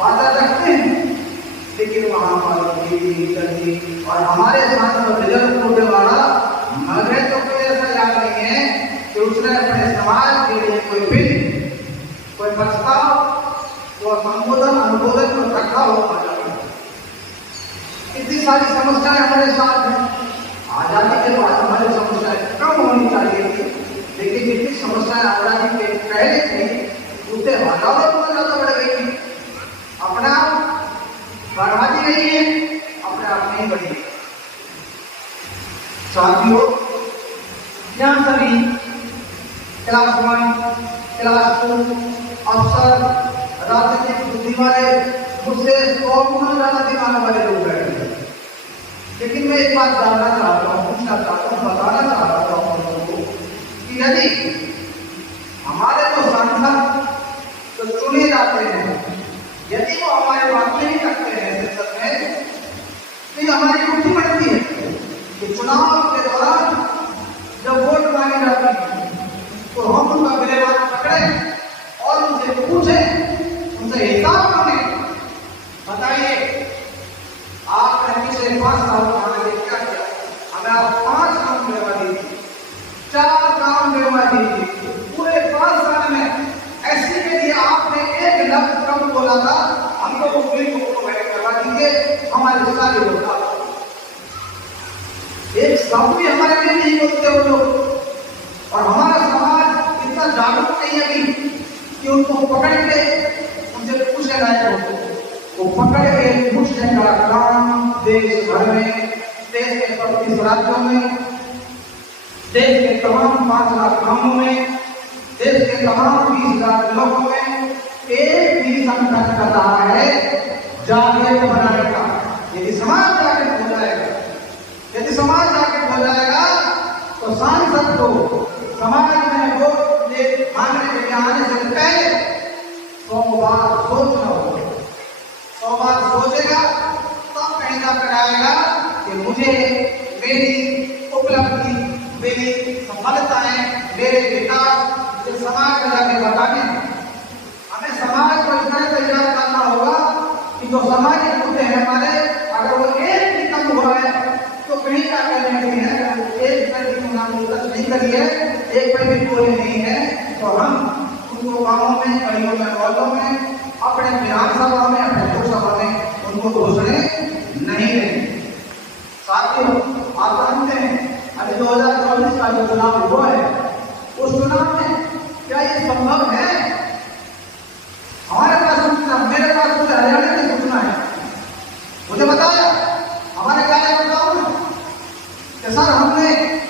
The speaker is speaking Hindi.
बात रखते हैं, लेकिन वहां पर और हमारे साथ रिजल्ट होने वाला मगर तो कोई ऐसा याद नहीं है कि उसने अपने समाज के लिए कोई बिल, कोई प्रस्ताव, कोई संबोधन अनुमोदन को रखा हो। इतनी सारी समस्याएं हमारे साथ हैं। आजादी के बाद हमारी समस्याएं कम होनी चाहिए थी, लेकिन जितनी समस्याएं आजादी के पहले थी उससे हजारों गुना ज्यादा बढ़ गई थी। अपना बर्बादी नहीं है, अपने आप नहीं बढ़ी। साथियों, यहाँ सभी क्लास 1, क्लास 2 अफसर, राजनीतिक बुद्धि वाले, मुझसे 100 गुना ज्यादा दिमाग वाले लोग बैठे हैं। लेकिन मैं एक बात जानना चाहता हूँ, पूछना चाहता हूँ, बताना चाहता हूँ लोगों को कि यदि हमारे जो सांसद तो चुने जाते हैं, यदि वो हमारे बात नहीं करते हैं संसद में, तो ये हमारी कुर्सी बढ़ती है कि चुनाव के दौरान जब वोट मांगी जाती है तो हम उनका गिरेबान पकड़े और उनसे पूछे, उनसे हिसाब मांगे। बताइए, आपने पिछले 5 साल में क्या किया? हमें आप 5 काम करवा दीजिए, 4 काम करवा दीजिए। पूरे 5 साल में ऐसे के लिए आपने 1 लाख कम बोला था, हमको वो बिल को प्रोवाइड करवा दीजिए, हमारे सारे होगा। एक शब्द भी हमारे लिए नहीं बोलते वो लोग। और हमारा समाज इतना जागरूक नहीं है अभी कि उनको पकड़ के उनसे पूछने लायक हो। वो पकड़ के पूछने का काम देश भर में, देश के 35 राज्यों में, देश के तमाम 5 लाख गांवों में, देश के तमाम 20 लाख लोगों में एक ही संकट कर रहा है, जागरूक बनाने का। यदि समाज जागरूक हो जाएगा, यदि समाज जागरूक हो जाएगा तो सांसद को समाज में वोट मांगने के लिए आने से पहले 100 बार सोचना होगा। 100 बार सोचेगा तब कहीं ना कराएगा कि मुझे मेरी उपलब्धि, मेरी सफलताएं, मेरे विकास मुझे समाज में जाके बताने। हमें समाज को इतना तैयार करना होगा कि जो सामाजिक मुद्दे हैं हमारे, अगर वो एक भी कम हुआ है तो कहीं का करने नहीं है। एक पर भी नामोदन नहीं करिए, एक पर भी कोई नहीं है तो हम उनको गाँवों में, गलियों में, मोहल्लों में, अपने विधानसभा में, अपने लोकसभा में उनको घोषणे नहीं देंगे। साथियों, आप जानते हैं अभी 2024 का जो चुनाव हुआ है, उस चुनाव में क्या ये संभव है? हमारे पास सूचना, मेरे पास कुछ हरियाणा की सूचना है, मुझे बताया हमारे कार्य बताओ ना कि सर